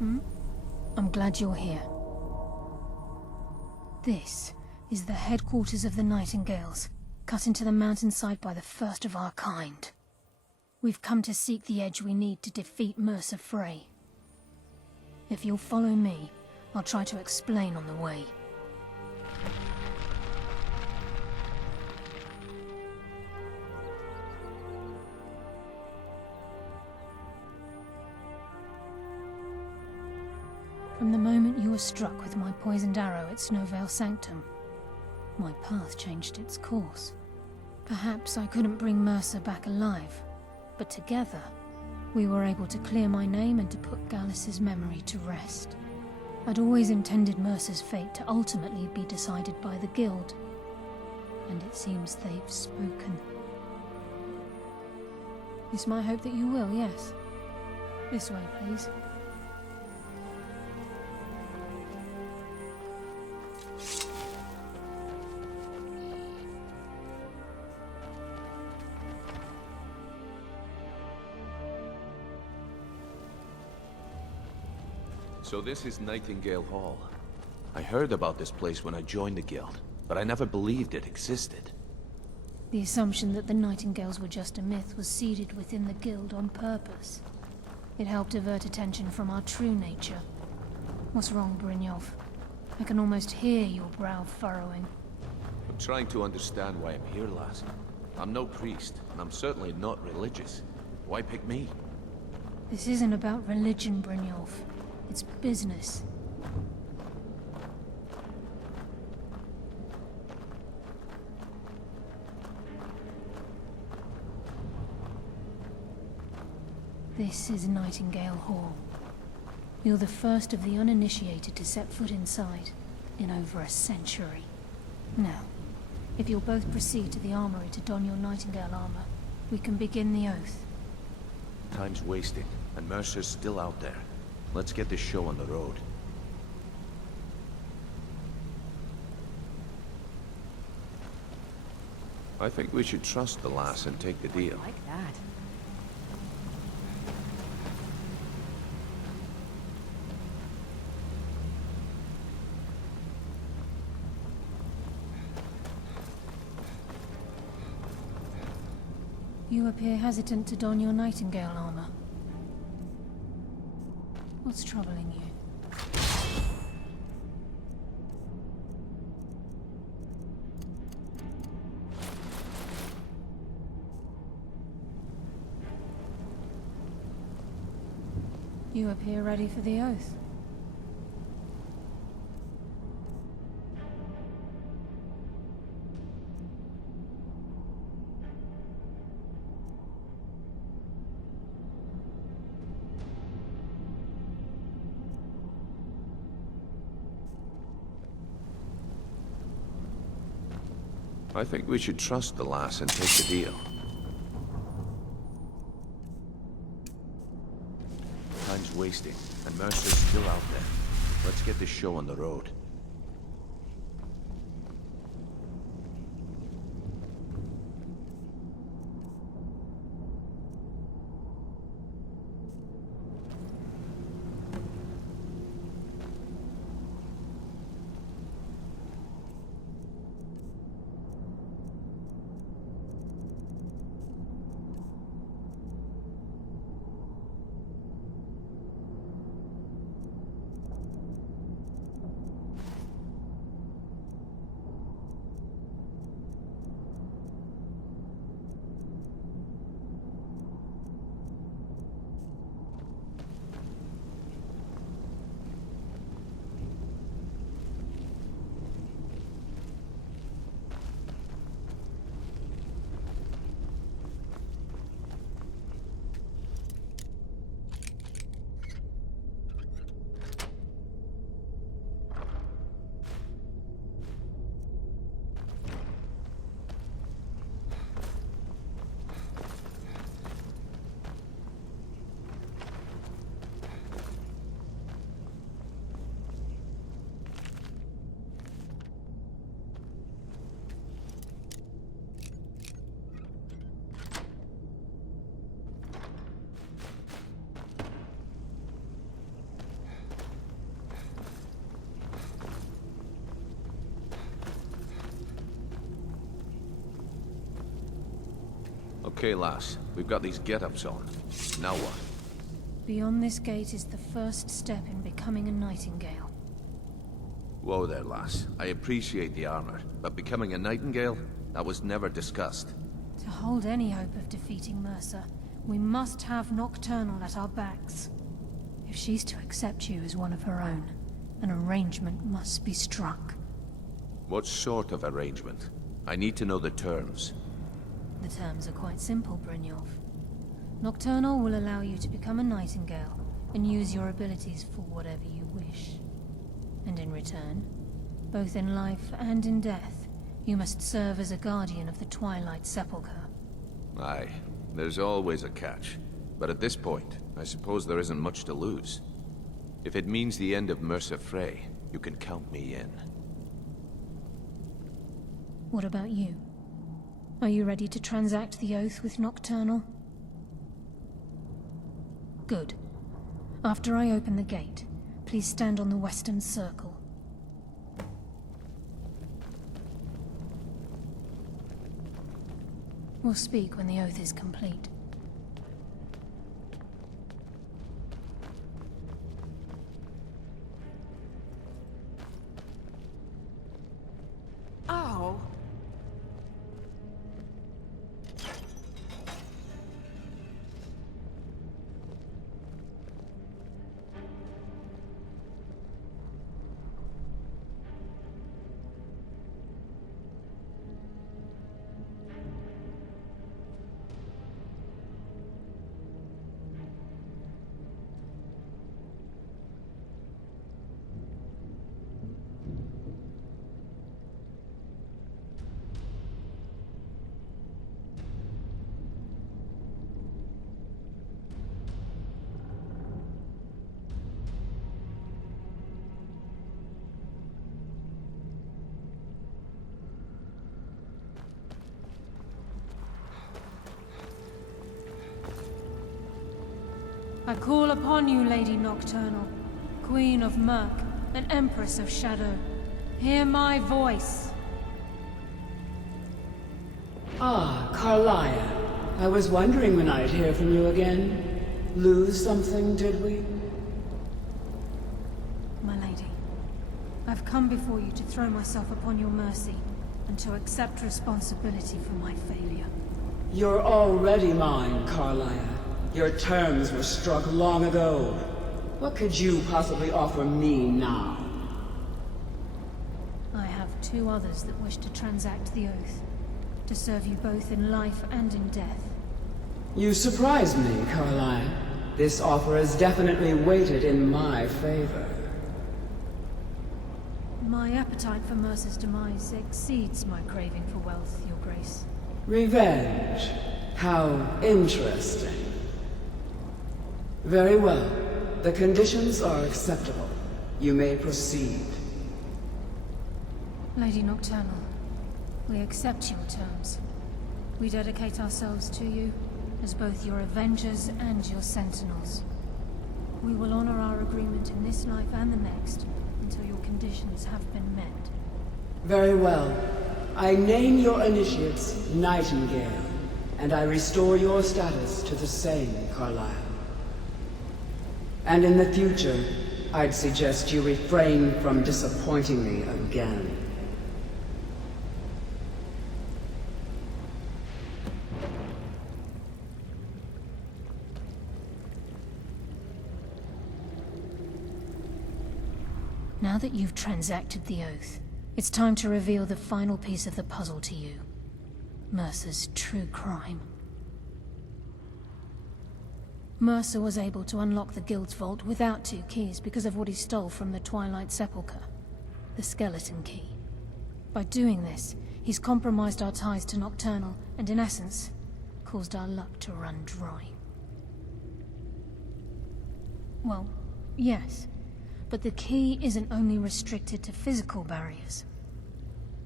I'm glad you're here. This is the headquarters of the Nightingales, cut into the mountainside by the first of our kind. We've come to seek the edge we need to defeat Mercer Frey. If you'll follow me, I'll try to explain on the way. From the moment you were struck with my poisoned arrow at Snowvale Sanctum, my path changed its course. Perhaps I couldn't bring Mercer back alive, but together, we were able to clear my name and to put Gallus's memory to rest. I'd always intended Mercer's fate to ultimately be decided by the Guild, and it seems they've spoken. It's my hope that you will, yes. This way, please. So this is Nightingale Hall. I heard about this place when I joined the Guild, but I never believed it existed. The assumption that the Nightingales were just a myth was seeded within the Guild on purpose. It helped divert attention from our true nature. What's wrong, Brynjolf? I can almost hear your brow furrowing. I'm trying to understand why I'm here, lass. I'm no priest, and I'm certainly not religious. Why pick me? This isn't about religion, Brynjolf. It's business. This is Nightingale Hall. You're the first of the uninitiated to set foot inside in over a century. Now, if you'll both proceed to the armory to don your Nightingale armor, we can begin the oath. Time's wasting, and Mercer's still out there. Let's get this show on the road. I think we should trust the lass and take the deal. I like that. You appear hesitant to don your Nightingale armor. What's troubling you? You appear ready for the oath. I think we should trust the lass and take the deal. Time's wasting, and Mercer's still out there. Let's get this show on the road. Okay, lass. We've got these get-ups on. Now what? Beyond this gate is the first step in becoming a nightingale. Whoa there, lass. I appreciate the armor, but becoming a nightingale? That was never discussed. To hold any hope of defeating Mercer, we must have Nocturnal at our backs. If she's to accept you as one of her own, an arrangement must be struck. What sort of arrangement? I need to know the terms. The terms are quite simple, Brynjolf. Nocturnal will allow you to become a nightingale and use your abilities for whatever you wish. And in return, both in life and in death, you must serve as a guardian of the Twilight Sepulchre. Aye, there's always a catch. But at this point, I suppose there isn't much to lose. If it means the end of Mercer Frey, you can count me in. What about you? Are you ready to transact the oath with Nocturnal? Good. After I open the gate, please stand on the western circle. We'll speak when the oath is complete. Oh. I call upon you, Lady Nocturnal, Queen of Murk and Empress of Shadow. Hear my voice. Ah, Carlia. I was wondering when I'd hear from you again. Lose something, did we? My lady, I've come before you to throw myself upon your mercy and to accept responsibility for my failure. You're already mine, Carlia. Your terms were struck long ago. What could you possibly offer me now? I have two others that wish to transact the oath, to serve you both in life and in death. You surprise me, Carlia. This offer is definitely weighted in my favor. My appetite for Mercer's demise exceeds my craving for wealth, Your Grace. Revenge. How interesting. Very well. The conditions are acceptable. You may proceed. Lady Nocturnal, we accept your terms. We dedicate ourselves to you as both your avengers and your sentinels. We will honor our agreement in this life and the next until your conditions have been met. Very well. I name your initiates Nightingale, and I restore your status to the same, Carlisle. And in the future, I'd suggest you refrain from disappointing me again. Now that you've transacted the oath, it's time to reveal the final piece of the puzzle to you. Mercer's true crime. Mercer was able to unlock the Guild's vault without two keys because of what he stole from the Twilight Sepulchre, the skeleton key. By doing this, he's compromised our ties to Nocturnal and, in essence, caused our luck to run dry. Well, yes, but the key isn't only restricted to physical barriers.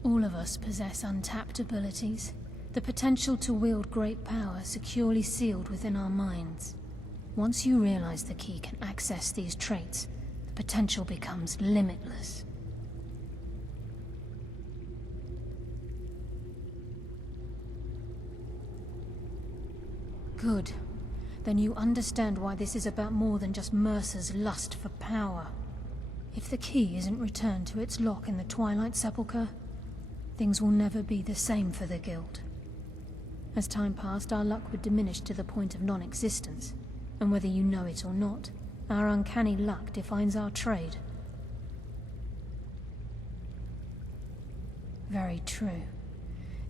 All of us possess untapped abilities, the potential to wield great power securely sealed within our minds. Once you realize the key can access these traits, the potential becomes limitless. Good. Then you understand why this is about more than just Mercer's lust for power. If the key isn't returned to its lock in the Twilight Sepulchre, things will never be the same for the Guild. As time passed, our luck would diminish to the point of non-existence, and whether you know it or not, our uncanny luck defines our trade. Very true.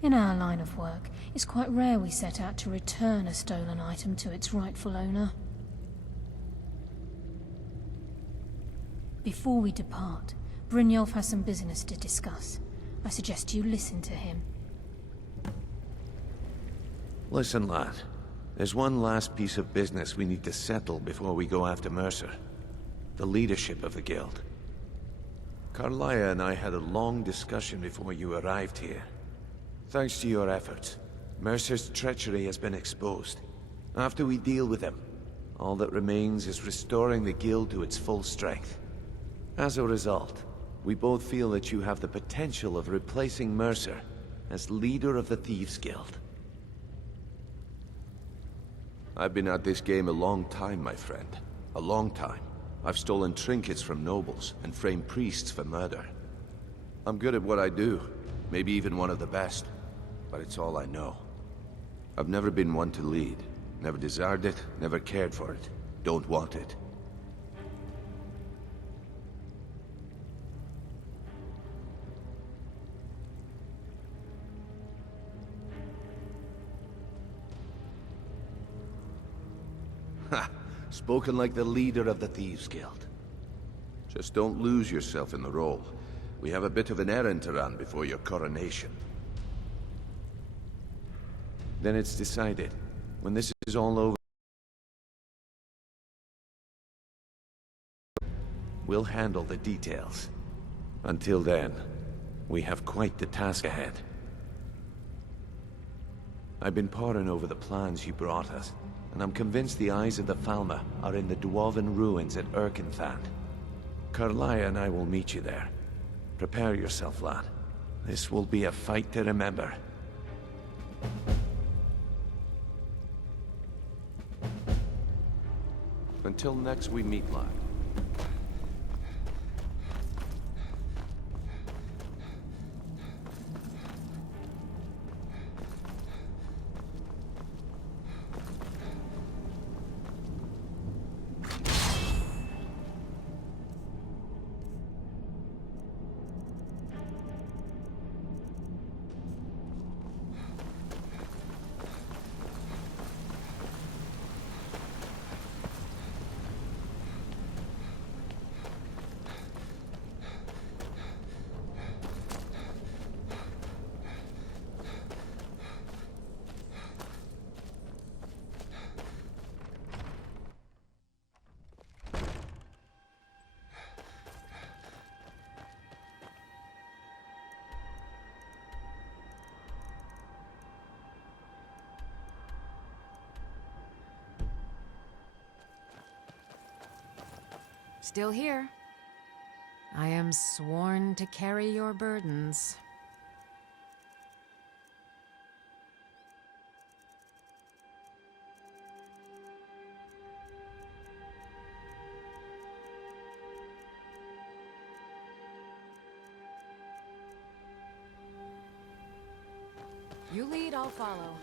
In our line of work, it's quite rare we set out to return a stolen item to its rightful owner. Before we depart, Brynjolf has some business to discuss. I suggest you listen to him. Listen, lad. There's one last piece of business we need to settle before we go after Mercer. The leadership of the Guild. Carlia and I had a long discussion before you arrived here. Thanks to your efforts, Mercer's treachery has been exposed. After we deal with him, all that remains is restoring the Guild to its full strength. As a result, we both feel that you have the potential of replacing Mercer as leader of the Thieves' Guild. I've been at this game a long time, my friend. A long time. I've stolen trinkets from nobles and framed priests for murder. I'm good at what I do, maybe even one of the best, but it's all I know. I've never been one to lead. Never desired it, never cared for it. Don't want it. Ha! Spoken like the leader of the Thieves' Guild. Just don't lose yourself in the role. We have a bit of an errand to run before your coronation. Then it's decided. When this is all over, we'll handle the details. Until then, we have quite the task ahead. I've been poring over the plans you brought us, and I'm convinced the eyes of the Falmer are in the Dwarven ruins at Erkenthand. Carlia and I will meet you there. Prepare yourself, lad. This will be a fight to remember. Until next we meet, lad. Still here. I am sworn to carry your burdens. You lead, I'll follow.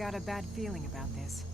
got a bad feeling about this.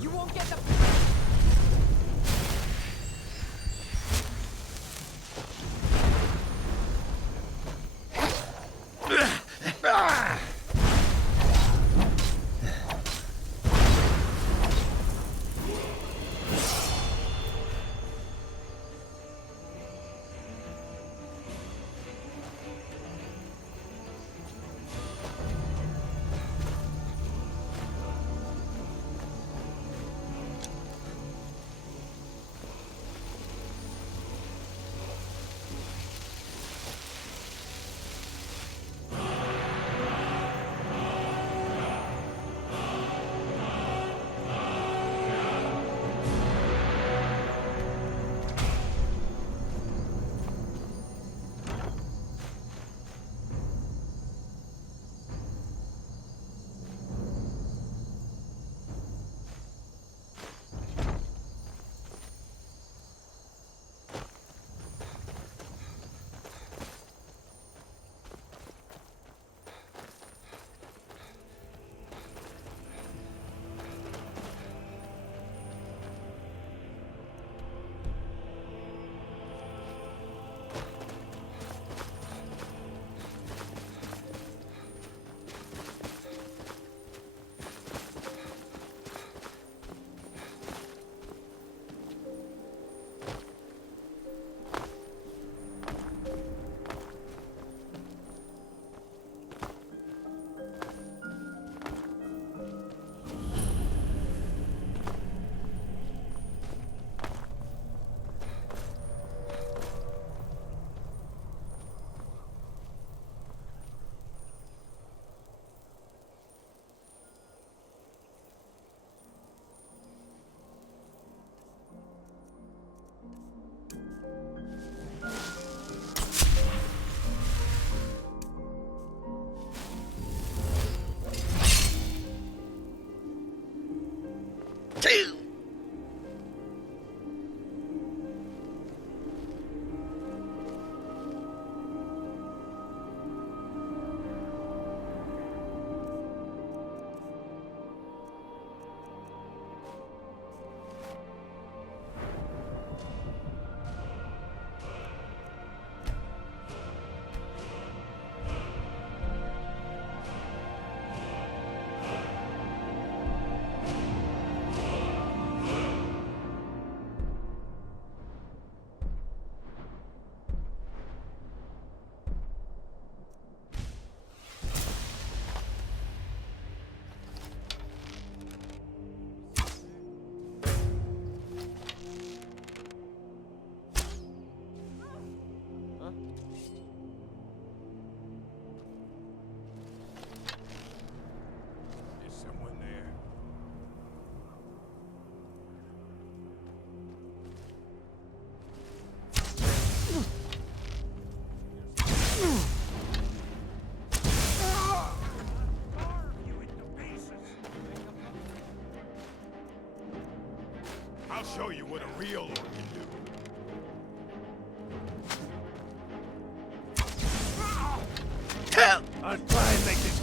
You won't get the... show you what a real orc can do. I'll try and make this.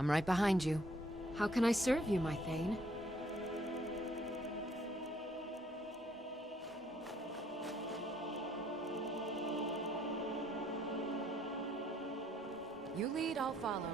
I'm right behind you. How can I serve you, my Thane? You lead, I'll follow.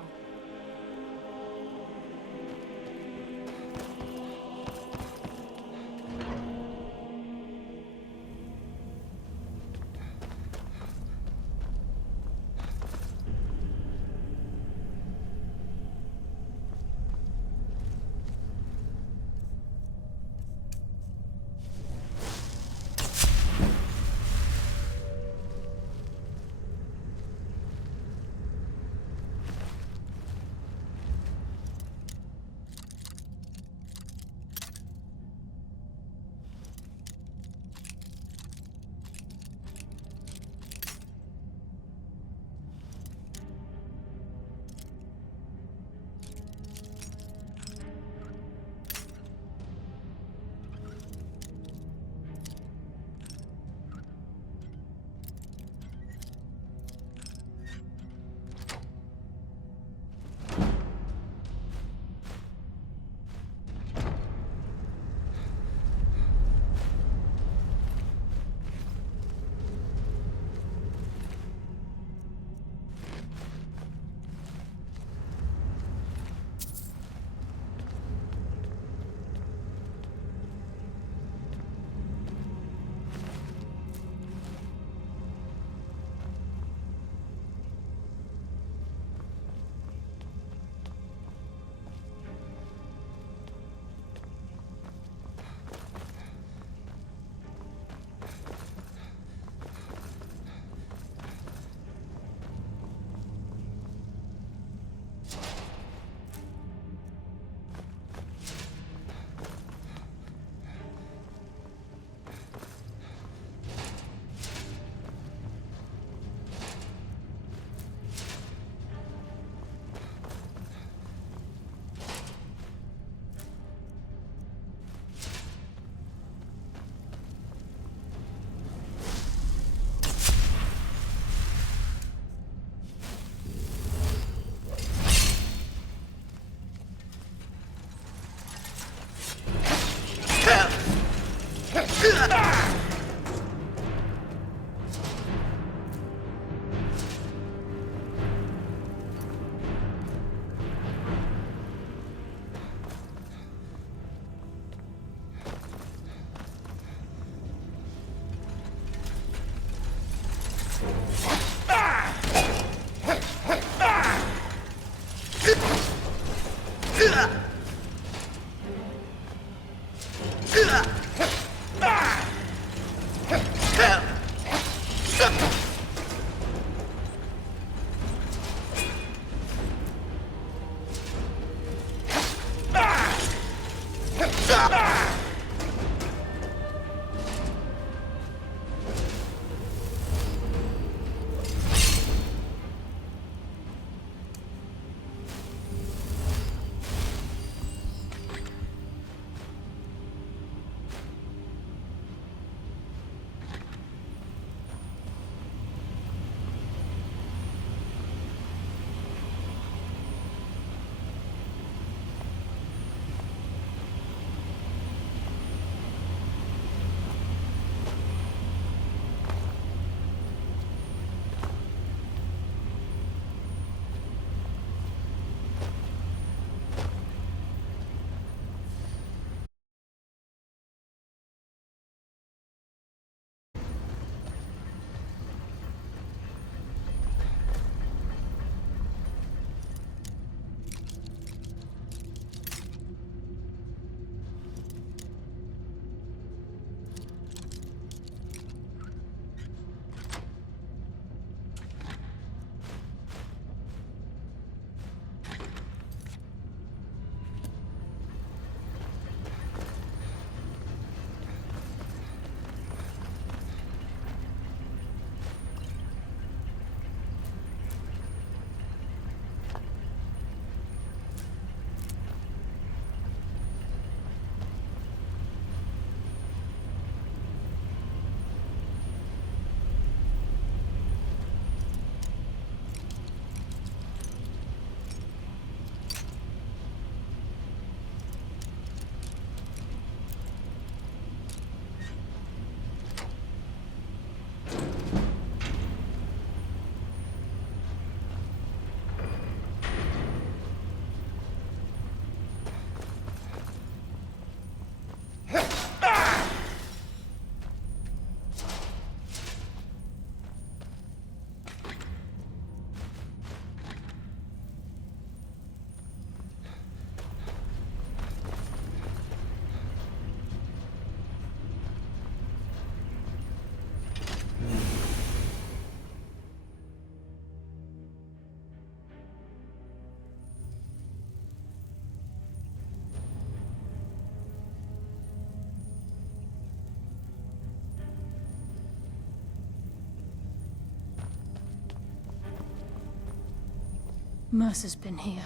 Mercer's been here.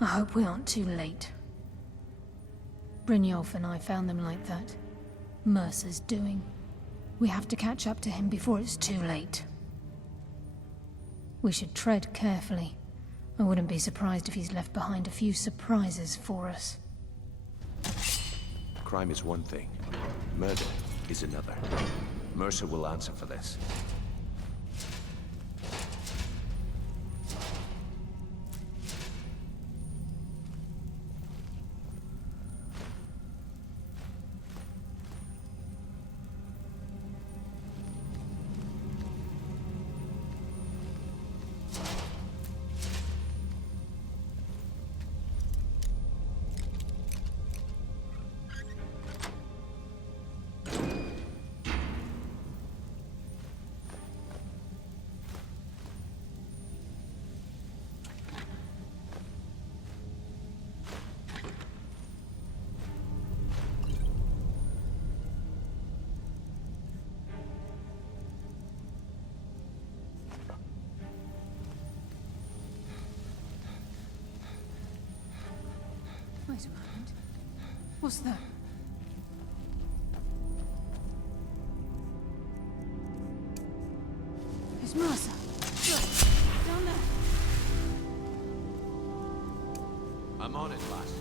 I hope we aren't too late. Brynjolf and I found them like that. Mercer's doing. We have to catch up to him before it's too late. We should tread carefully. I wouldn't be surprised if he's left behind a few surprises for us. Crime is one thing. Murder is another. Mercer will answer for this. Wait a moment. What's that? It's Mercer. Look, down there. I'm on it, lass.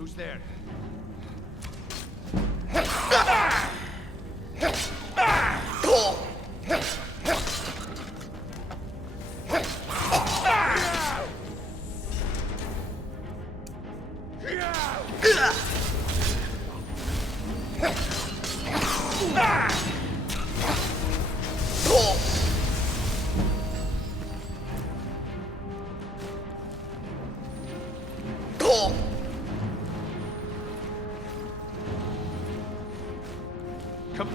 Who's there? Come.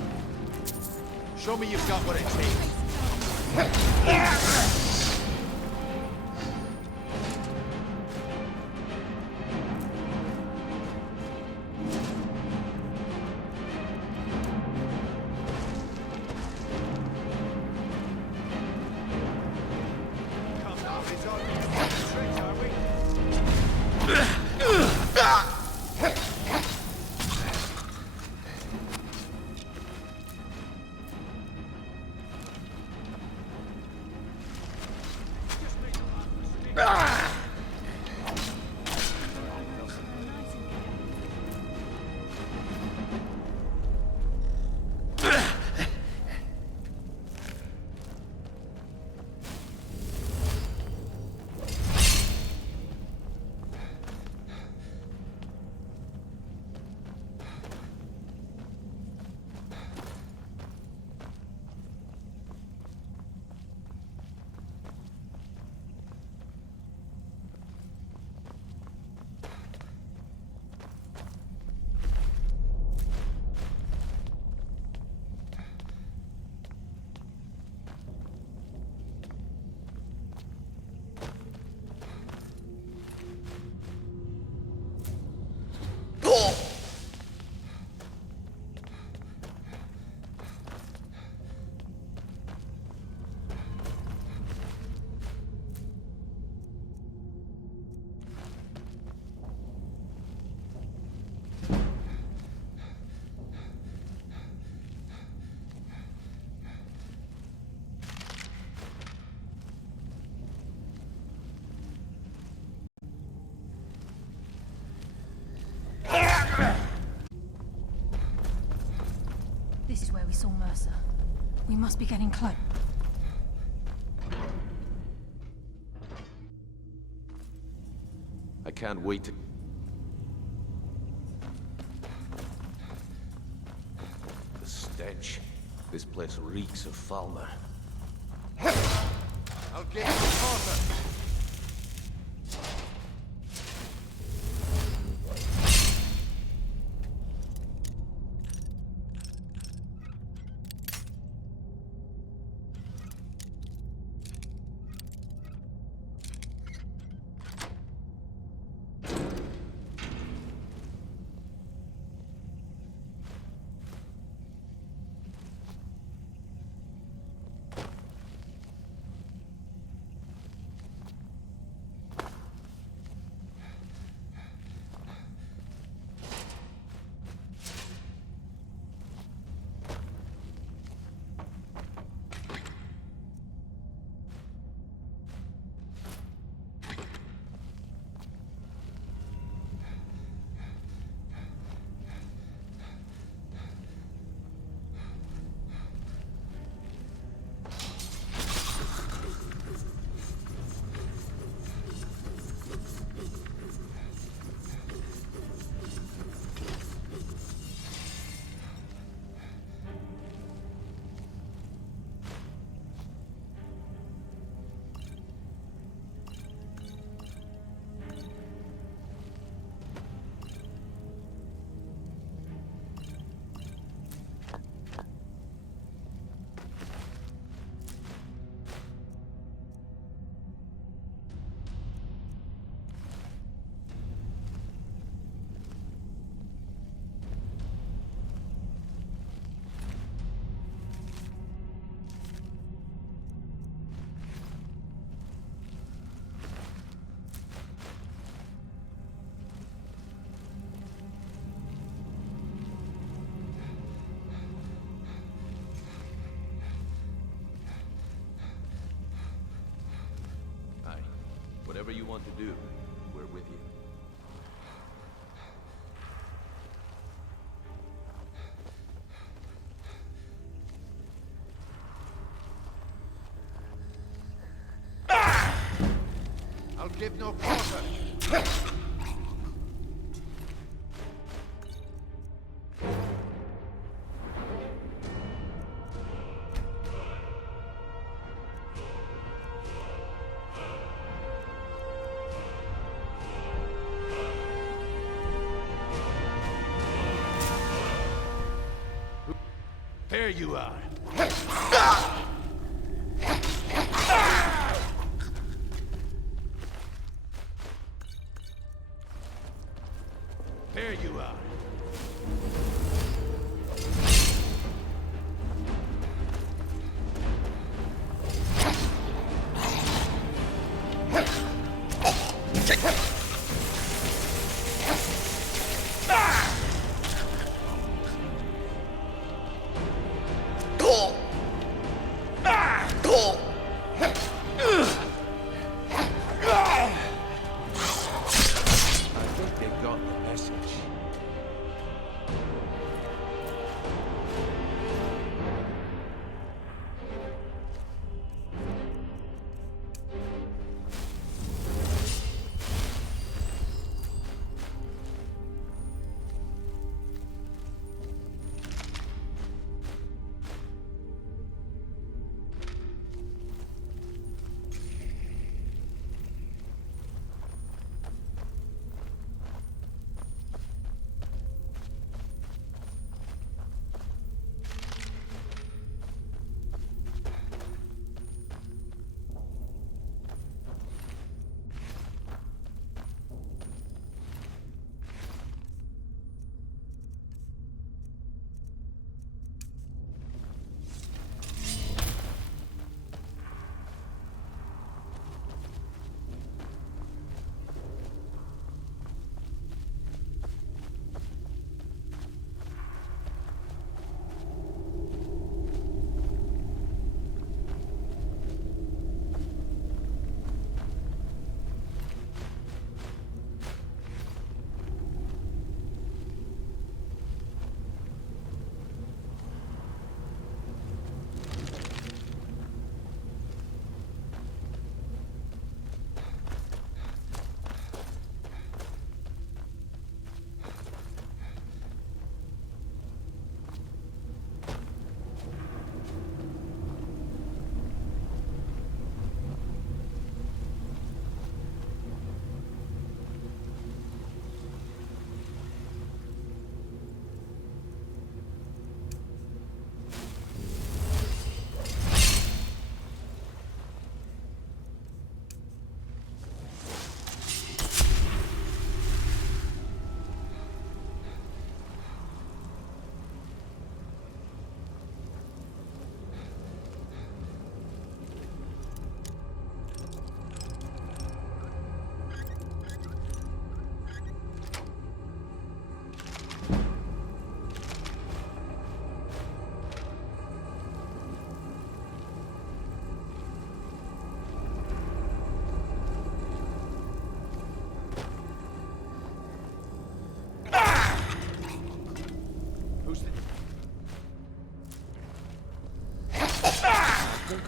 Show me you've got what it takes. Mercer. We must be getting close. I can't wait to... The stench. This place reeks of Falmer. I'll get you closer. Whatever you want to do, we're with you. I'll give no quarter. There you are. There you are.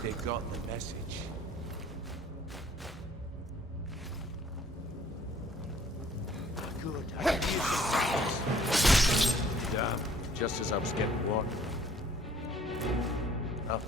they got the message. Good. I can use some. Damn. Just as I was getting warned. Up.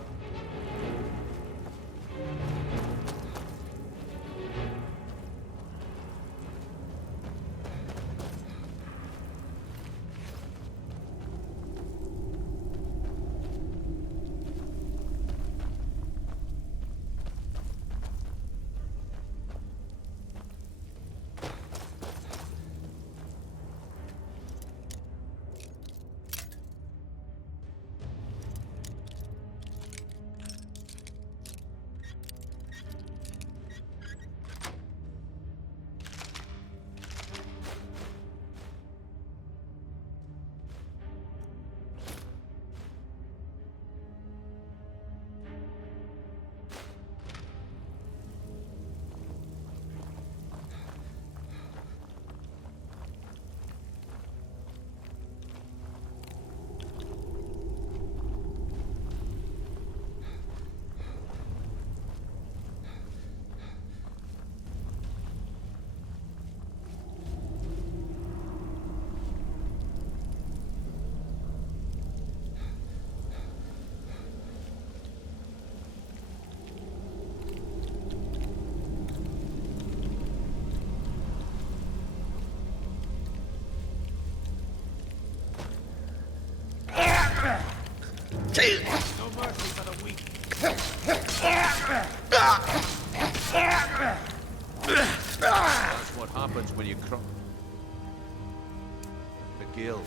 No mercy for the weak. That's what happens when you cross the guild.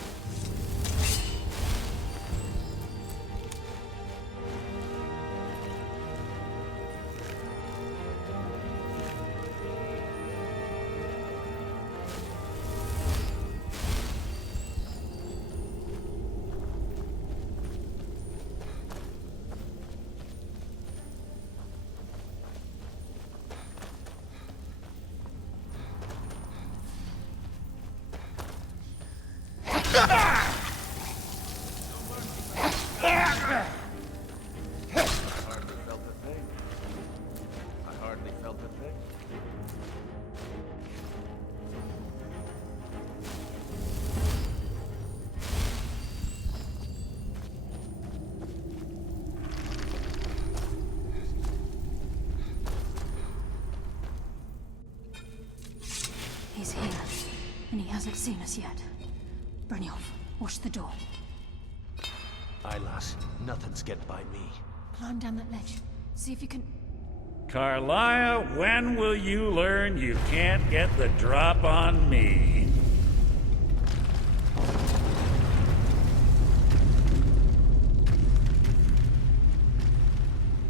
He's here, and he hasn't seen us yet. Brynjolf, watch the door. Aye, lass. Nothing's getting by me. Climb down that ledge. See if you can... Carlia, when will you learn you can't get the drop on me?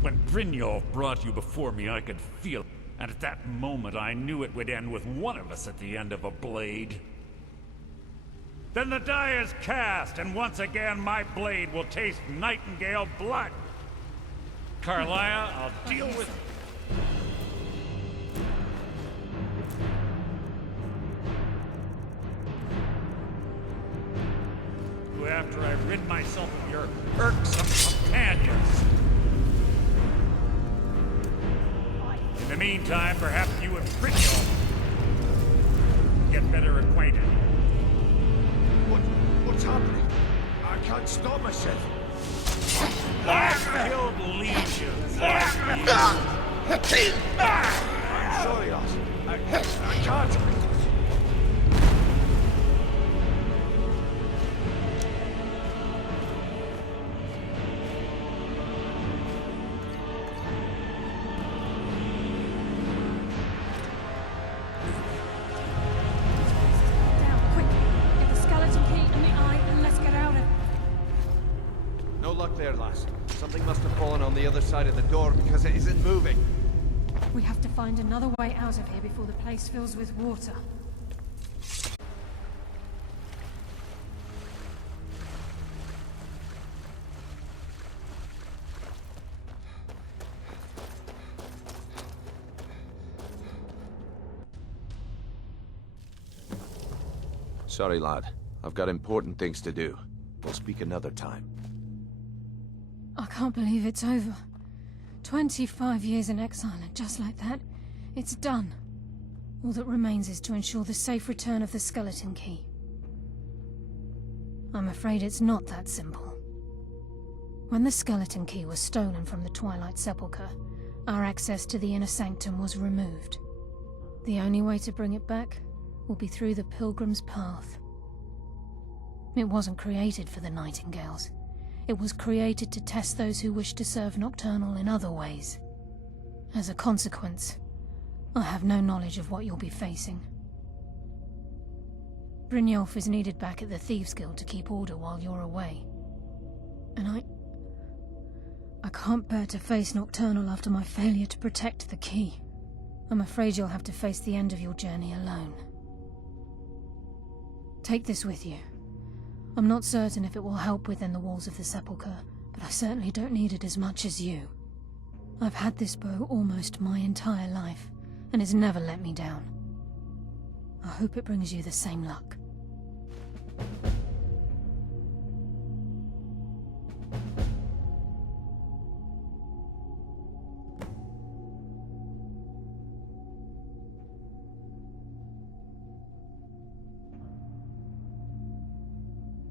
When Brynjolf brought you before me, I could feel it. And at that moment, I knew it would end with one of us at the end of a blade. Then the die is cast, and once again my blade will taste Nightingale blood. Carlia, I'll deal with you after I rid myself of your irksome companions. In the meantime, perhaps you and Brynjolf get better acquainted. What's happening? I can't stop myself. I've killed legions. I'm sorry, lass. I can't. Down, quick! Get the skeleton key and the eye, and let's get out of... No luck there, lass. Something must have fallen on the other side of the door because it isn't moving. We have to find another way out of here before the place fills with water. Sorry, lad. I've got important things to do. We'll speak another time. I can't believe it's over. 25 years in exile, and just like that, it's done. All that remains is to ensure the safe return of the skeleton key. I'm afraid it's not that simple. When the skeleton key was stolen from the Twilight Sepulchre, our access to the inner sanctum was removed. The only way to bring it back will be through the Pilgrim's Path. It wasn't created for the Nightingales. It was created to test those who wish to serve Nocturnal in other ways. As a consequence, I have no knowledge of what you'll be facing. Brynjolf is needed back at the Thieves' Guild to keep order while you're away. And I can't bear to face Nocturnal after my failure to protect the key. I'm afraid you'll have to face the end of your journey alone. Take this with you. I'm not certain if it will help within the walls of the Sepulchre, but I certainly don't need it as much as you. I've had this bow almost my entire life, and it's never let me down. I hope it brings you the same luck.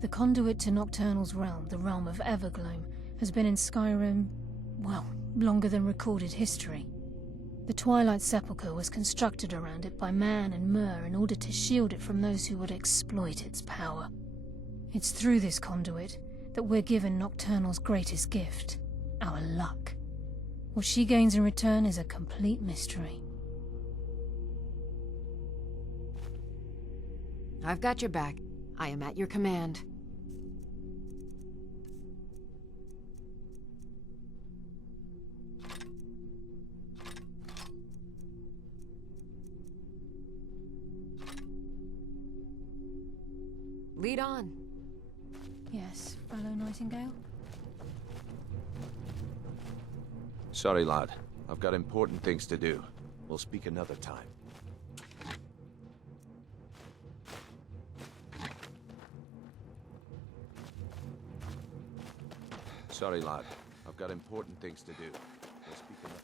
The conduit to Nocturnal's realm, the realm of Evergloam, has been in Skyrim, well, longer than recorded history. The Twilight Sepulchre was constructed around it by man and Mer in order to shield it from those who would exploit its power. It's through this conduit that we're given Nocturnal's greatest gift, our luck. What she gains in return is a complete mystery. I've got your back. I am at your command. Lead on. Yes, fellow Nightingale? Sorry, lad. I've got important things to do. We'll speak another time. Sorry, lad. I've got important things to do. We'll speak another...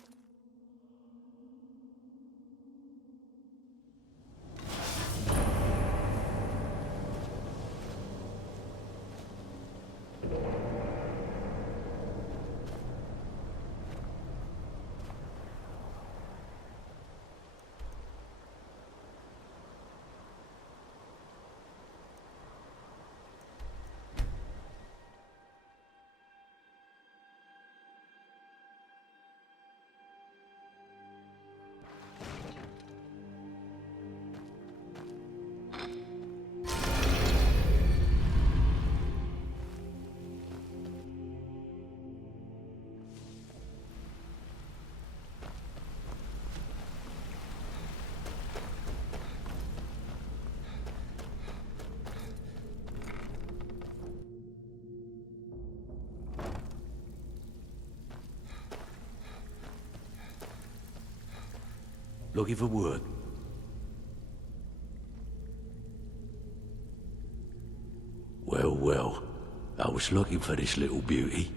Looking for work? Well, I was looking for this little beauty.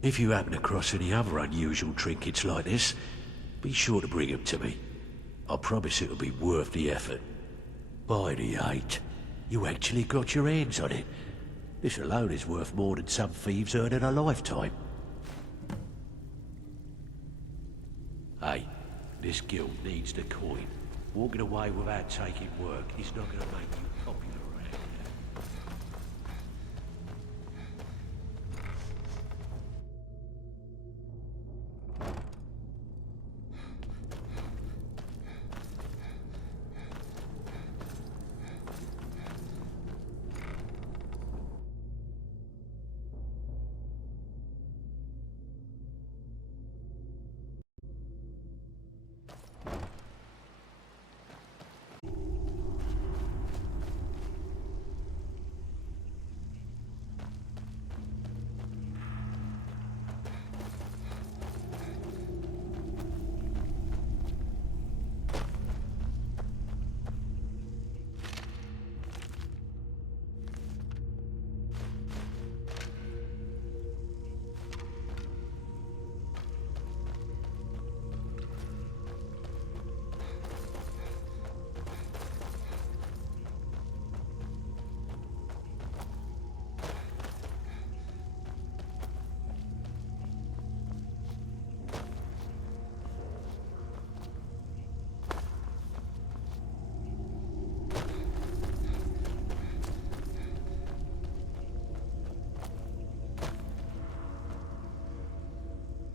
If you happen across any other unusual trinkets like this, be sure to bring them to me. I promise it'll be worth the effort. By the 8, you actually got your hands on it. This alone is worth more than some thieves earn in a lifetime. Hey, this guild needs the coin. Walking away without taking work is not going to make you popular around here.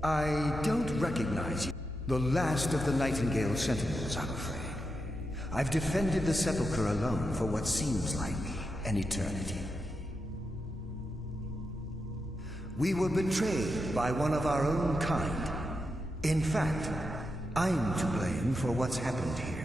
I don't recognize you. The last of the Nightingale Sentinels, I'm afraid. I've defended the Sepulchre alone for what seems like an eternity. We were betrayed by one of our own kind. In fact, I'm to blame for what's happened here.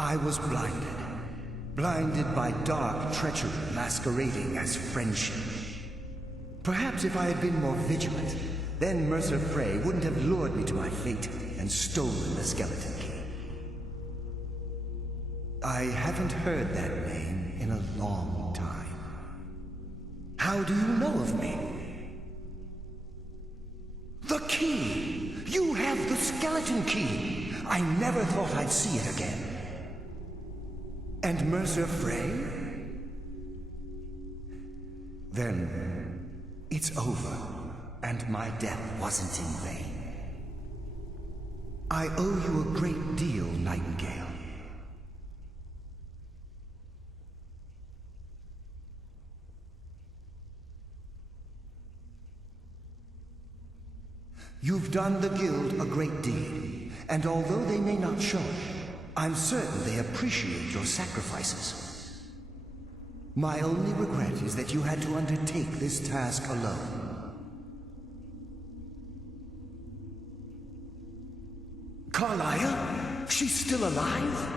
I was blinded. Blinded by dark treachery masquerading as friendship. Perhaps if I had been more vigilant, then Mercer Frey wouldn't have lured me to my fate and stolen the skeleton key. I haven't heard that name in a long time. How do you know of me? The key! You have the skeleton key! I never thought I'd see it again. And Mercer Frey? Then it's over, and my death wasn't in vain. I owe you a great deal, Nightingale. You've done the Guild a great deed, and although they may not show it, I'm certain they appreciate your sacrifices. My only regret is that you had to undertake this task alone. Carlia? She's still alive?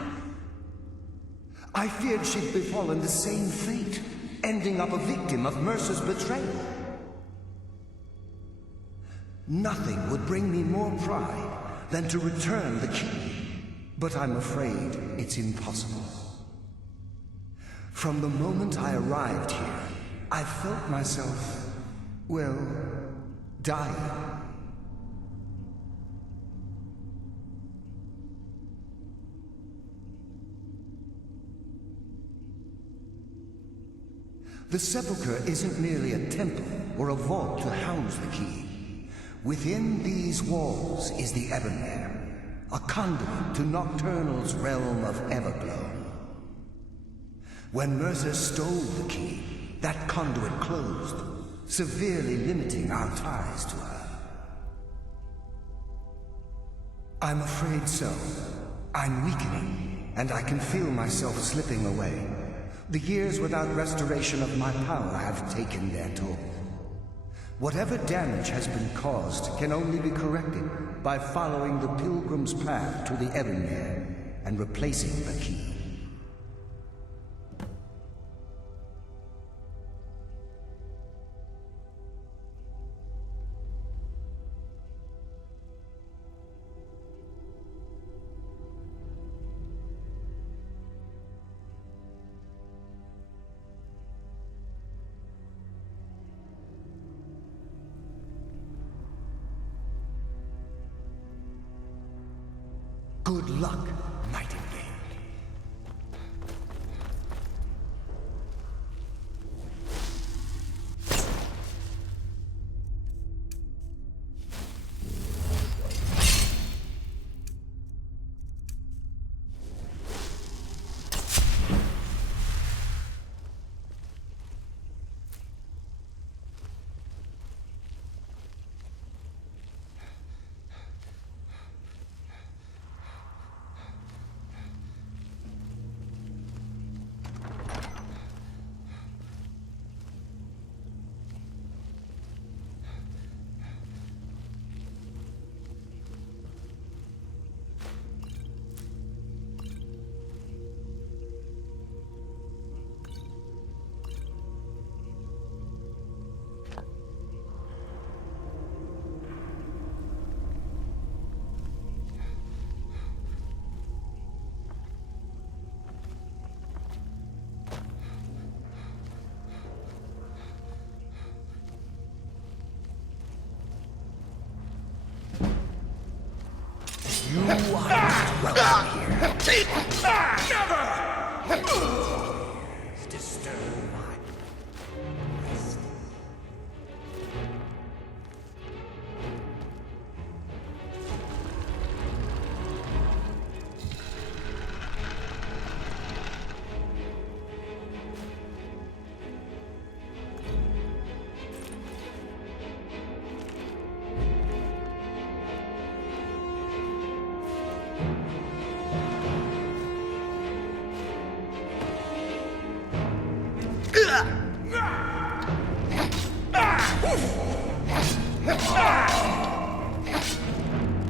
I feared she'd befallen the same fate, ending up a victim of Mercer's betrayal. Nothing would bring me more pride than to return the key. But I'm afraid it's impossible. From the moment I arrived here, I felt myself, well, dying. The Sepulchre isn't merely a temple or a vault to house the key. Within these walls is the Ebonmere, a conduit to Nocturnal's realm of Everglow. When Mercer stole the key, that conduit closed, severely limiting our ties to her. I'm afraid so. I'm weakening, and I can feel myself slipping away. The years without restoration of my power have taken their toll. Whatever damage has been caused can only be corrected by following the Pilgrim's path to the Ebonmere and replacing the key. Good luck, Nightingale.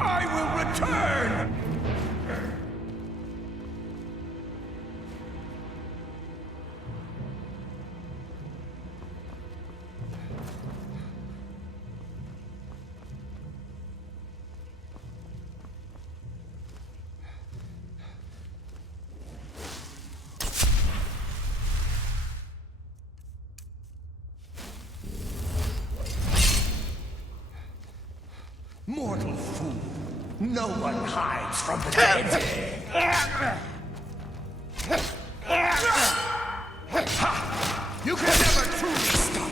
I will return! Mortal fool! No one hides from the dead! You can never truly stop!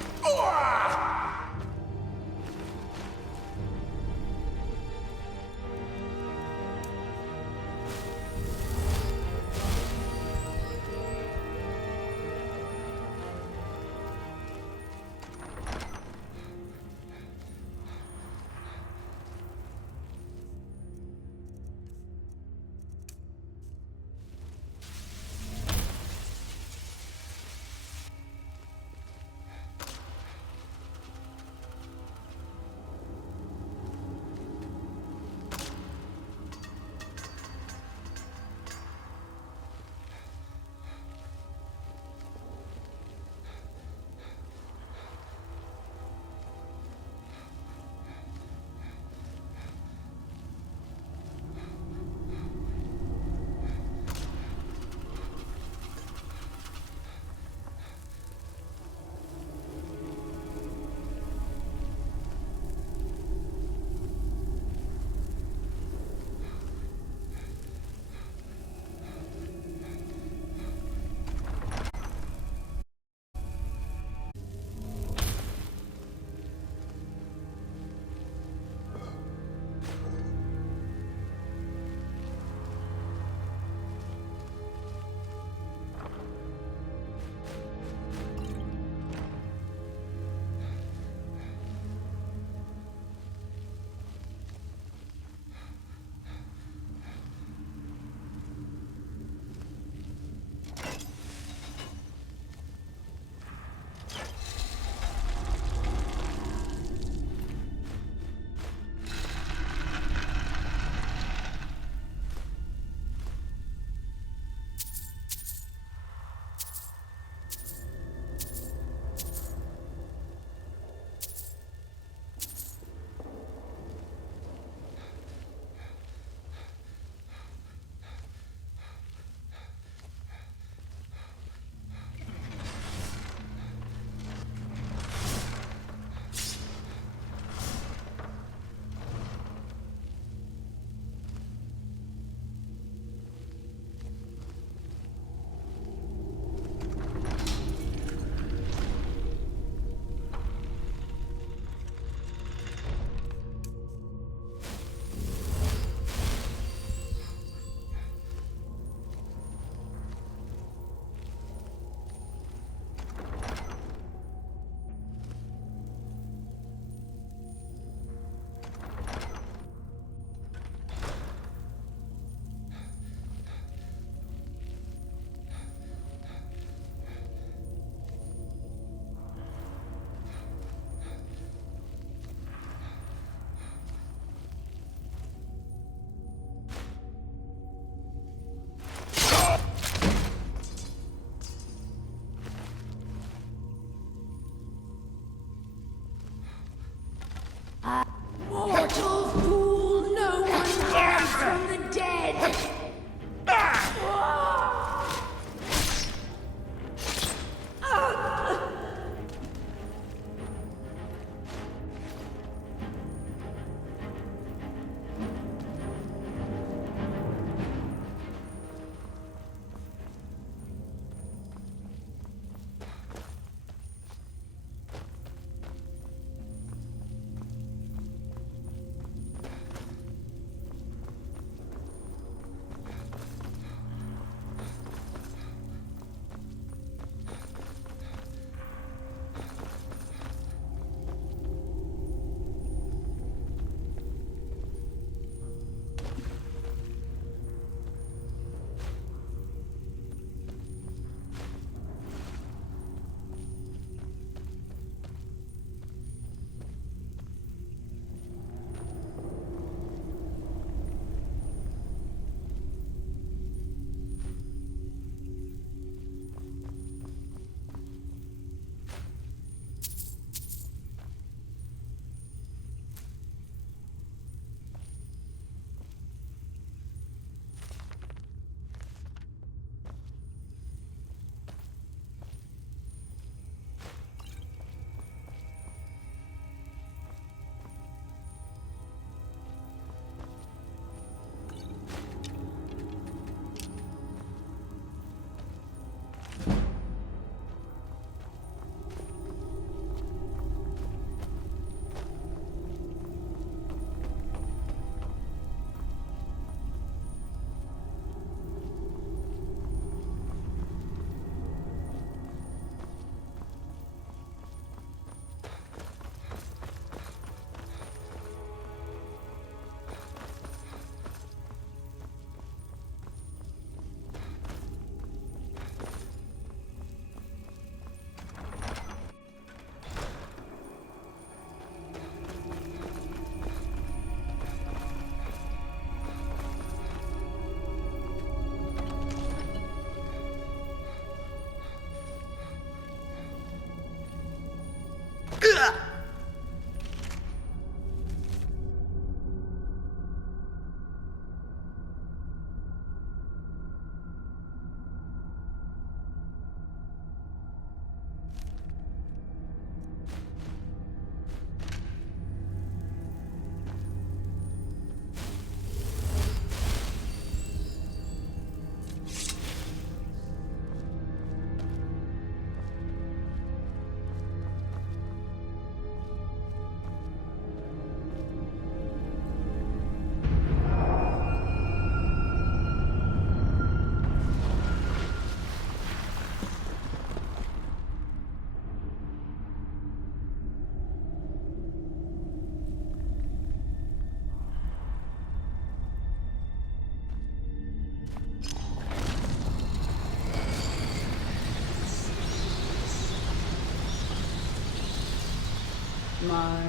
My,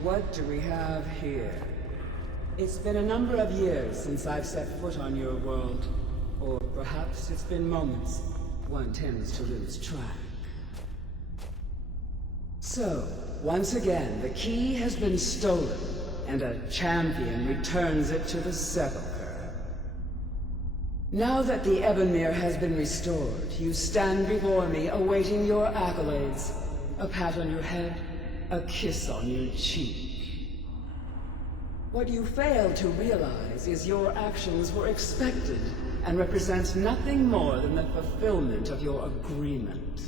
what do we have here? It's been a number of years since I've set foot on your world. Or perhaps it's been moments. One tends to lose track. So, once again, the key has been stolen, and a champion returns it to the Sepulchre. Now that the Ebonmere has been restored, you stand before me awaiting your accolades. A pat on your head, a kiss on your cheek. What you fail to realize is your actions were expected and represent nothing more than the fulfillment of your agreement.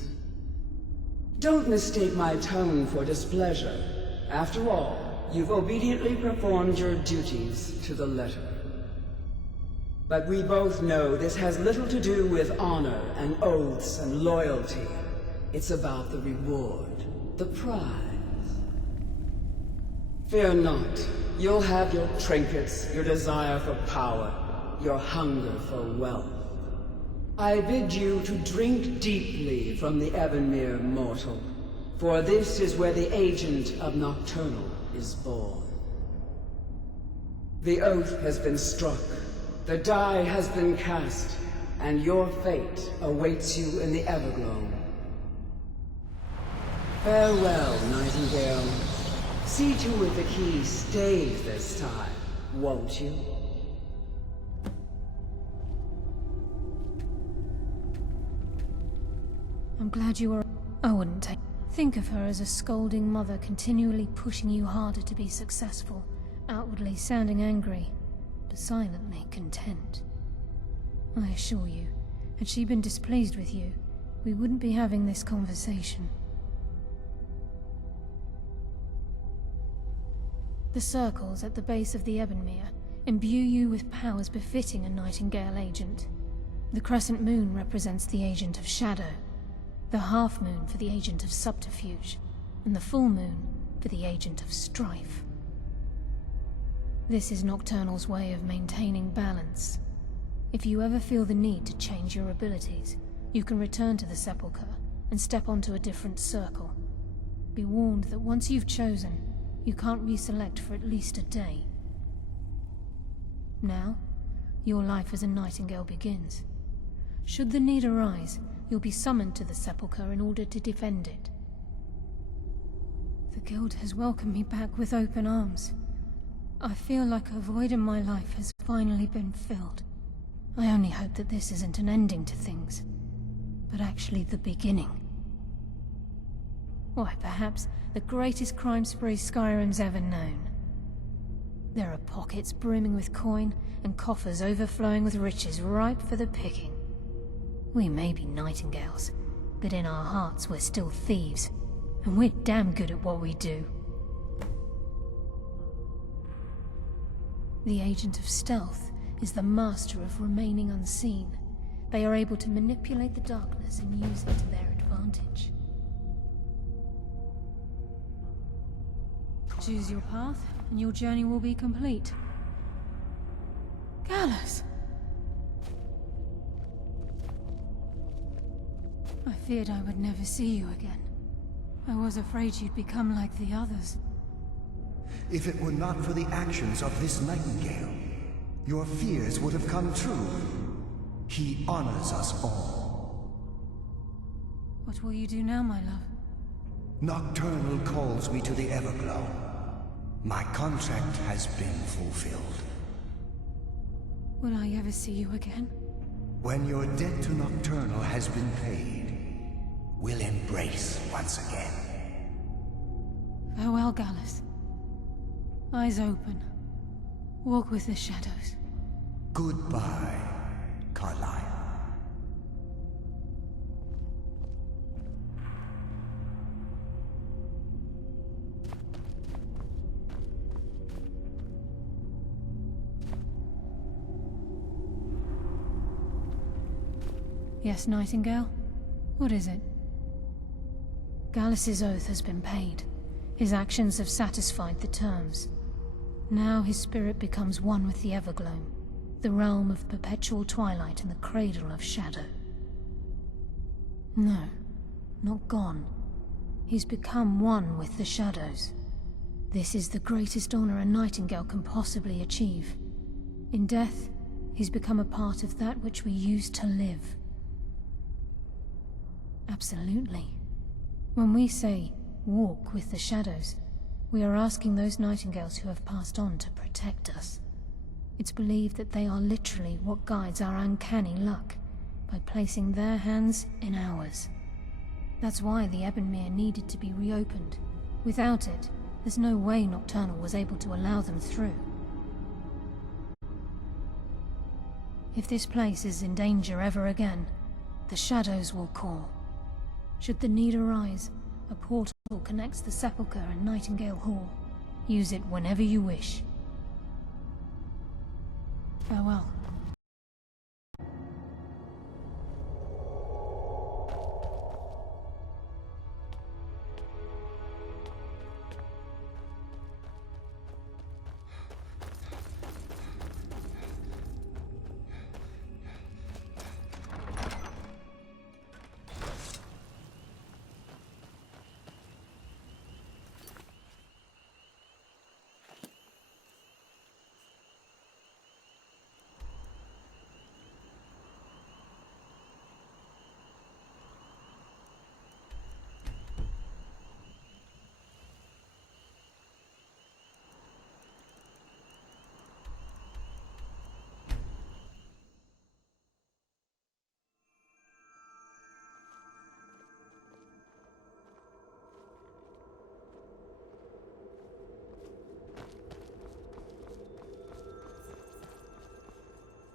Don't mistake my tone for displeasure. After all, you've obediently performed your duties to the letter. But we both know this has little to do with honor and oaths and loyalty. It's about the reward, the prize. Fear not. You'll have your trinkets, your desire for power, your hunger for wealth. I bid you to drink deeply from the Ebonmere mortal, for this is where the agent of Nocturnal is born. The oath has been struck, the die has been cast, and your fate awaits you in the Evergloam. Farewell, Nightingale. See to it the key stays this time, won't you? I'm glad you were... I wouldn't take... Think of her as a scolding mother continually pushing you harder to be successful, outwardly sounding angry, but silently content. I assure you, had she been displeased with you, we wouldn't be having this conversation. The circles at the base of the Ebonmere imbue you with powers befitting a Nightingale agent. The crescent moon represents the agent of shadow, the half moon for the agent of subterfuge, and the full moon for the agent of strife. This is Nocturnal's way of maintaining balance. If you ever feel the need to change your abilities, you can return to the Sepulchre and step onto a different circle. Be warned that once you've chosen, you can't reselect for at least a day. Now, your life as a Nightingale begins. Should the need arise, you'll be summoned to the Sepulchre in order to defend it. The Guild has welcomed me back with open arms. I feel like a void in my life has finally been filled. I only hope that this isn't an ending to things, but actually the beginning. Why, perhaps the greatest crime spree Skyrim's ever known. There are pockets brimming with coin, and coffers overflowing with riches ripe for the picking. We may be Nightingales, but in our hearts we're still thieves, and we're damn good at what we do. The agent of stealth is the master of remaining unseen. They are able to manipulate the darkness and use it to their advantage. Choose your path, and your journey will be complete. Gallus! I feared I would never see you again. I was afraid you'd become like the others. If it were not for the actions of this Nightingale, your fears would have come true. He honors us all. What will you do now, my love? Nocturnal calls me to the Everglow. My contract has been fulfilled. Will I ever see you again? When your debt to Nocturnal has been paid, we'll embrace once again. Farewell, Gallus. Eyes open. Walk with the shadows. Goodbye, Carlyle. Yes, Nightingale? What is it? Gallus's oath has been paid. His actions have satisfied the terms. Now his spirit becomes one with the Evergloam, the realm of perpetual twilight and the cradle of shadow. No, not gone. He's become one with the shadows. This is the greatest honor a nightingale can possibly achieve. In death, he's become a part of that which we used to live. Absolutely. When we say, walk with the shadows, we are asking those nightingales who have passed on to protect us. It's believed that they are literally what guides our uncanny luck, by placing their hands in ours. That's why the Ebonmere needed to be reopened. Without it, there's no way Nocturnal was able to allow them through. If this place is in danger ever again, the shadows will call. Should the need arise, a portal connects the Sepulchre and Nightingale Hall. Use it whenever you wish. Farewell.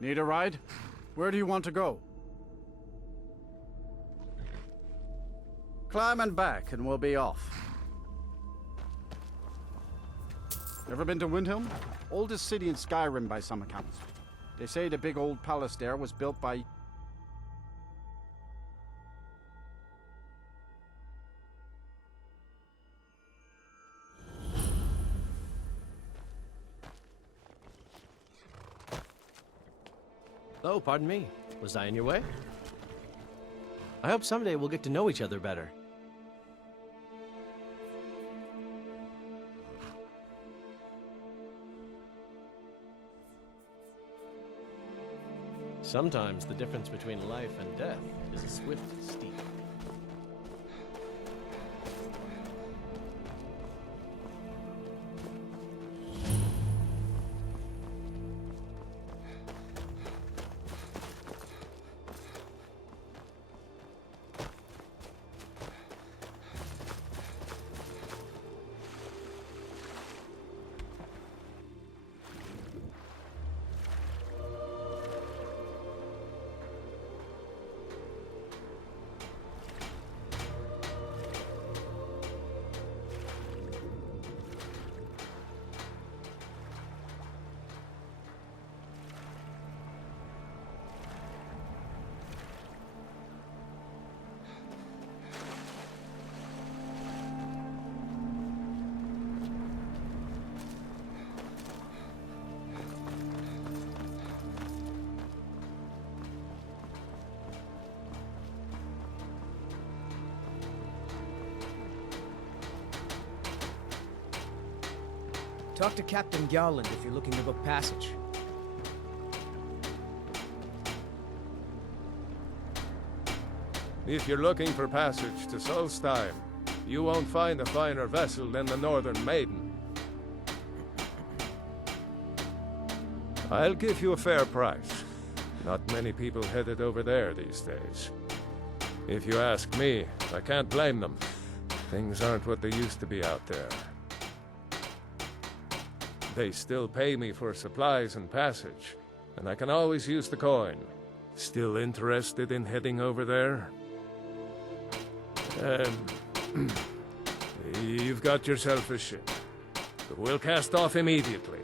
Need a ride? Where do you want to go? Climb and back, and we'll be off. Ever been to Windhelm? Oldest city in Skyrim by some accounts. They say the big old palace there was built by... Oh, pardon me. Was I in your way? I hope someday we'll get to know each other better. Sometimes the difference between life and death is a swift steep. Talk to Captain Gowland if you're looking to book passage. If you're looking for passage to Solstheim, you won't find a finer vessel than the Northern Maiden. I'll give you a fair price. Not many people headed over there these days. If you ask me, I can't blame them. Things aren't what they used to be out there. They still pay me for supplies and passage, and I can always use the coin. Still interested in heading over there? You've got yourself a ship. We'll cast off immediately.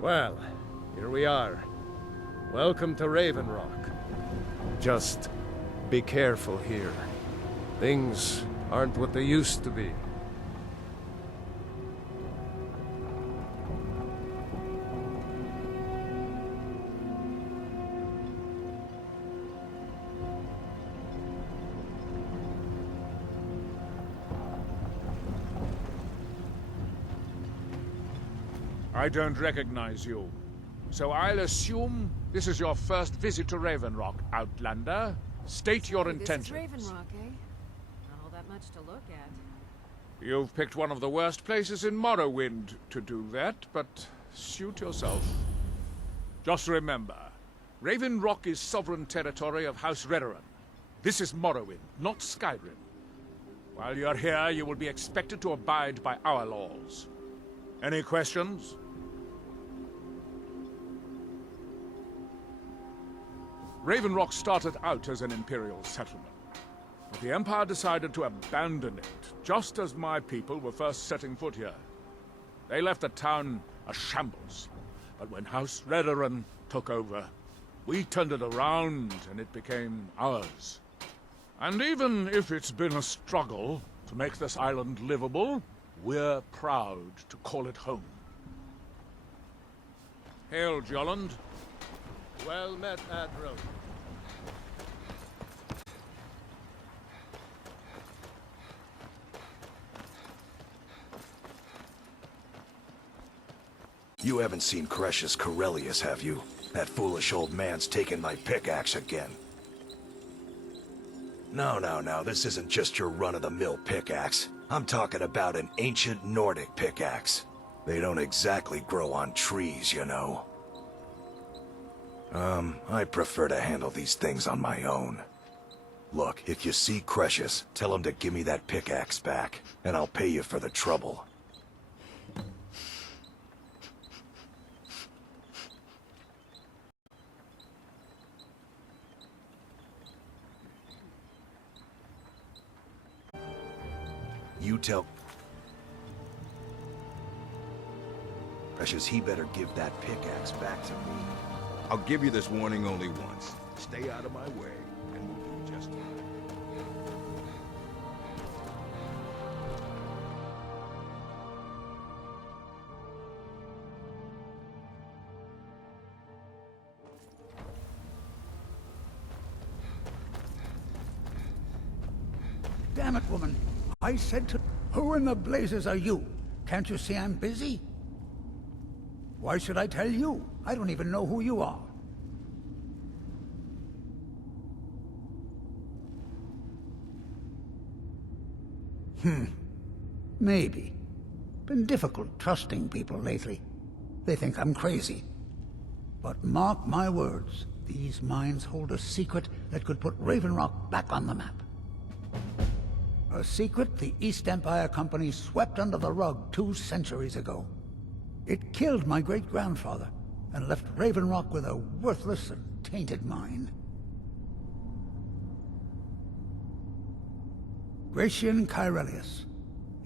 Well, here we are. Welcome to Raven Rock. Just be careful here. Things aren't what they used to be. I don't recognize you. So I'll assume this is your first visit to Raven Rock, Outlander. State your intentions. This is Raven Rock, eh? Not all that much to look at. You've picked one of the worst places in Morrowind to do that, but suit yourself. Just remember, Raven Rock is sovereign territory of House Redoran. This is Morrowind, not Skyrim. While you're here, you will be expected to abide by our laws. Any questions? Raven Rock started out as an Imperial settlement, but the Empire decided to abandon it, just as my people were first setting foot here. They left the town a shambles, but when House Redoran took over, we turned it around and it became ours. And even if it's been a struggle to make this island livable, we're proud to call it home. Hail, Jolland. Well met, Admiral. You haven't seen Cresius Corellius, have you? That foolish old man's taken my pickaxe again. No, this isn't just your run-of-the-mill pickaxe. I'm talking about an ancient Nordic pickaxe. They don't exactly grow on trees, you know. I prefer to handle these things on my own. Look, if you see Cresius, tell him to give me that pickaxe back, and I'll pay you for the trouble. You tell Cresius he better give that pickaxe back to me. I'll give you this warning only once. Stay out of my way, and we'll do just fine. Damn it, woman. I said to... Who in the blazes are you? Can't you see I'm busy? Why should I tell you? I don't even know who you are. Maybe. Been difficult trusting people lately. They think I'm crazy. But mark my words, these mines hold a secret that could put Raven Rock back on the map. A secret the East Empire Company swept under the rug 2 centuries ago. It killed my great-grandfather and left Raven Rock with a worthless and tainted mine. Gracian Kyrelius.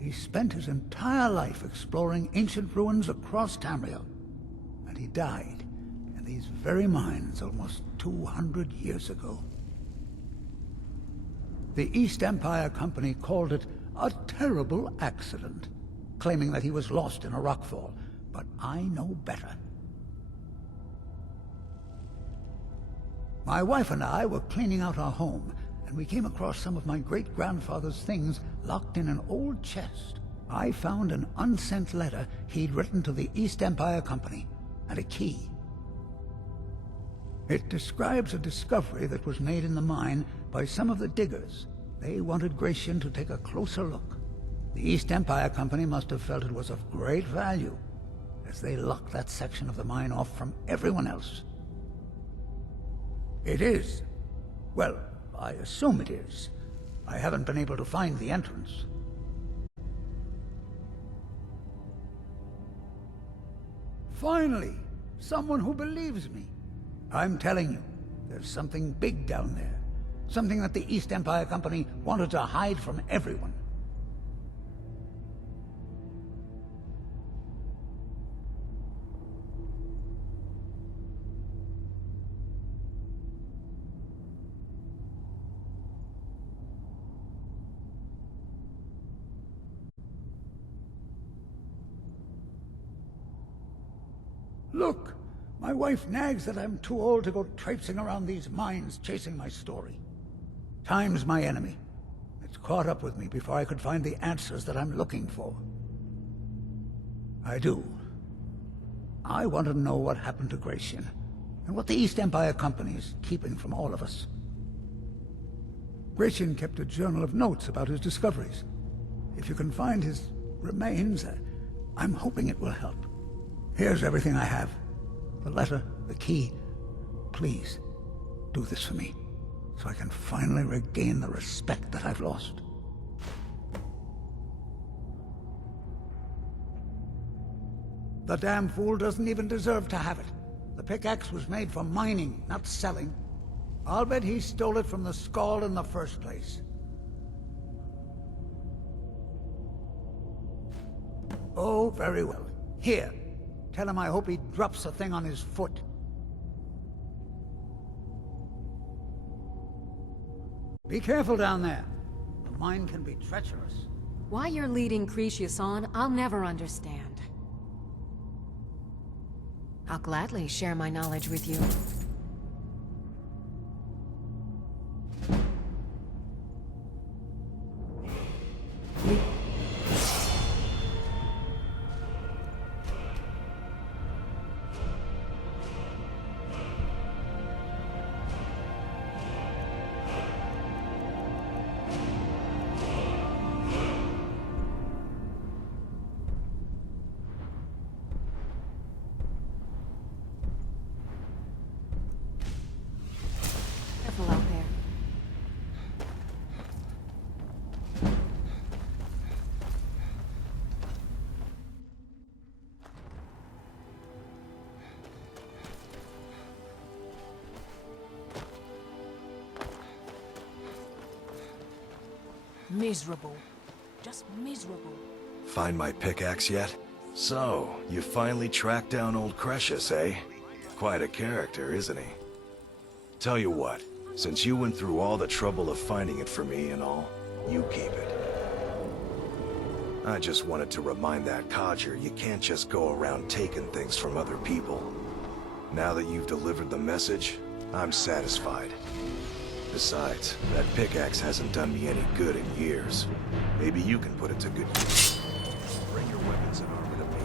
He spent his entire life exploring ancient ruins across Tamriel, and he died in these very mines almost 200 years ago. The East Empire Company called it a terrible accident, claiming that he was lost in a rockfall, but I know better. My wife and I were cleaning out our home, and we came across some of my great-grandfather's things locked in an old chest. I found an unsent letter he'd written to the East Empire Company, and a key. It describes a discovery that was made in the mine by some of the diggers. They wanted Gracian to take a closer look. The East Empire Company must have felt it was of great value, as they locked that section of the mine off from everyone else. It is. Well, I assume it is. I haven't been able to find the entrance. Finally, someone who believes me. I'm telling you, there's something big down there. Something that the East Empire Company wanted to hide from everyone. Look! My wife nags that I'm too old to go traipsing around these mines chasing my story. Time's my enemy. It's caught up with me before I could find the answers that I'm looking for. I do. I want to know what happened to Gratian, and what the East Empire Company is keeping from all of us. Gratian kept a journal of notes about his discoveries. If you can find his remains, I'm hoping it will help. Here's everything I have. The letter, the key. Please, do this for me, so I can finally regain the respect that I've lost. The damn fool doesn't even deserve to have it. The pickaxe was made for mining, not selling. I'll bet he stole it from the Skull in the first place. Oh, very well. Here. Tell him I hope he drops the thing on his foot. Be careful down there. The mine can be treacherous. Why you're leading Cretius on, I'll never understand. I'll gladly share my knowledge with you. Careful out there. Miserable. Just miserable. Find my pickaxe yet? So, you finally tracked down old Cretius, eh? Quite a character, isn't he? Tell you what, since you went through all the trouble of finding it for me and all, you keep it. I just wanted to remind that codger you can't just go around taking things from other people. Now that you've delivered the message, I'm satisfied. Besides, that pickaxe hasn't done me any good in years. Maybe you can put it to good use. Bring your weapons and armor to me.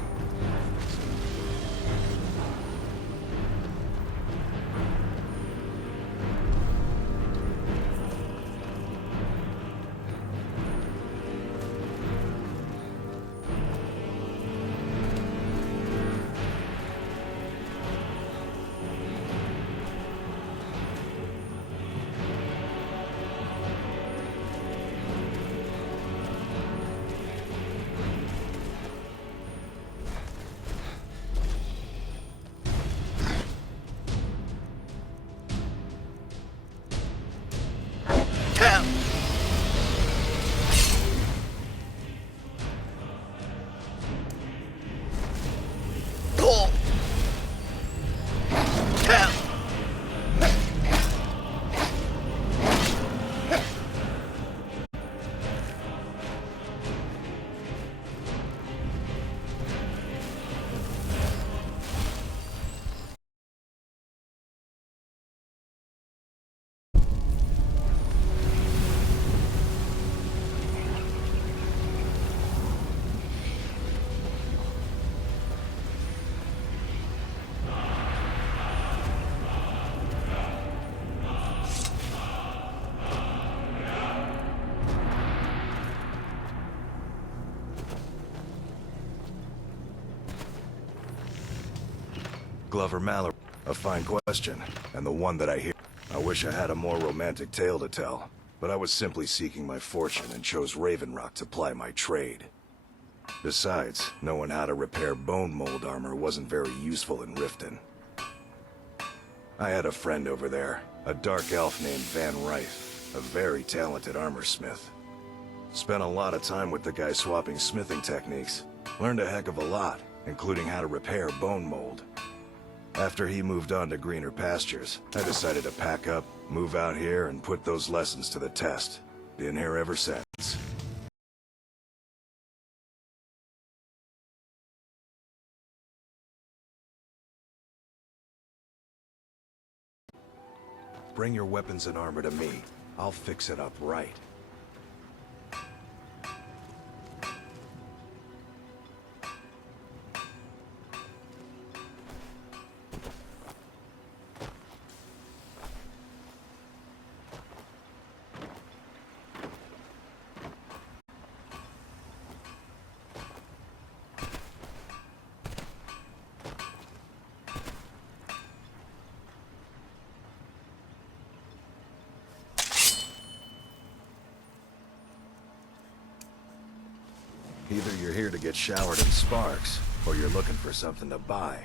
Glover Mallory. A fine question, and the one that I hear. I wish I had a more romantic tale to tell, but I was simply seeking my fortune and chose Raven Rock to ply my trade. Besides, knowing how to repair bone mold armor wasn't very useful in Riften. I had a friend over there, a dark elf named Van Rife, a very talented armor smith. Spent a lot of time with the guy swapping smithing techniques. Learned a heck of a lot, including how to repair bone mold. After he moved on to greener pastures, I decided to pack up, move out here, and put those lessons to the test. Been here ever since. bring your weapons and armor to me. I'll fix it up right. Either you're here to get showered in sparks, or you're looking for something to buy.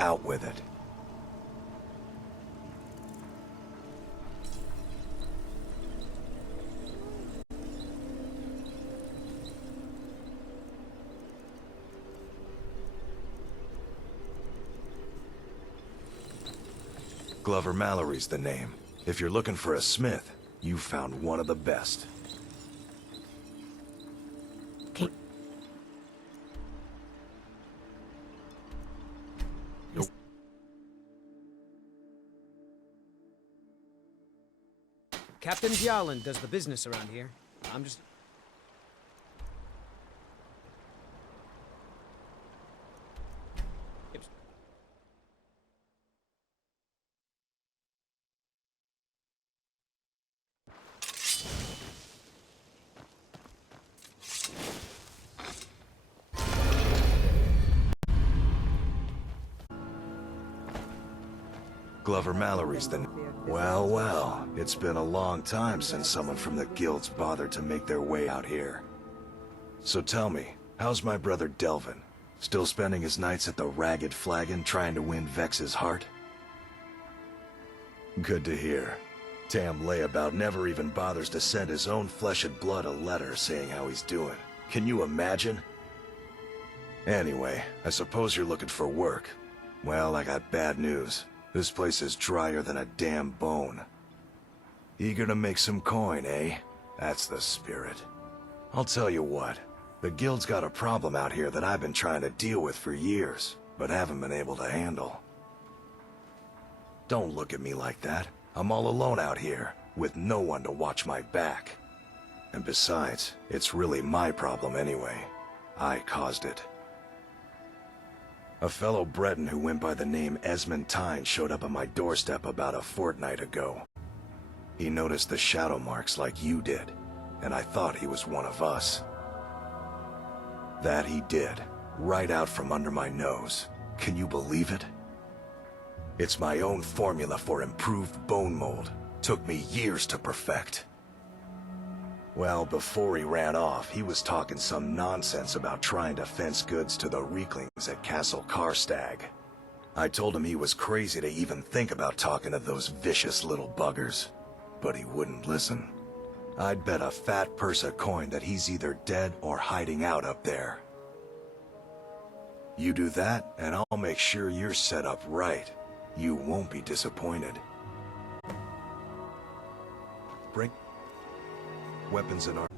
Out with it. Glover Mallory's the name. If you're looking for a smith, you found one of the best. Captain Bjarland does the business around here. I'm just... Glover Mallory's the... Well, well, it's been a long time since someone from the guilds bothered to make their way out here. So tell me, how's my brother Delvin? Still spending his nights at the Ragged Flagon trying to win Vex's heart? Good to hear. Tam Layabout never even bothers to send his own flesh and blood a letter saying how he's doing. Can you imagine? Anyway, I suppose you're looking for work. Well, I got bad news. This place is drier than a damn bone. Eager to make some coin, eh? That's the spirit. I'll tell you what. The guild's got a problem out here that I've been trying to deal with for years, but haven't been able to handle. Don't look at me like that. I'm all alone out here, with no one to watch my back. And besides, it's really my problem anyway. I caused it. A fellow Breton who went by the name Esmond Tyne showed up on my doorstep about a fortnight ago. He noticed the shadow marks like you did, and I thought he was one of us. That he did, right out from under my nose. Can you believe it? It's my own formula for improved bone mold. Took me years to perfect. Well, before he ran off, he was talking some nonsense about trying to fence goods to the Reeklings at Castle Karstag. I told him he was crazy to even think about talking to those vicious little buggers, but he wouldn't listen. I'd bet a fat purse of coin that he's either dead or hiding out up there. You do that, and I'll make sure you're set up right. You won't be disappointed. Bring weapons and armor.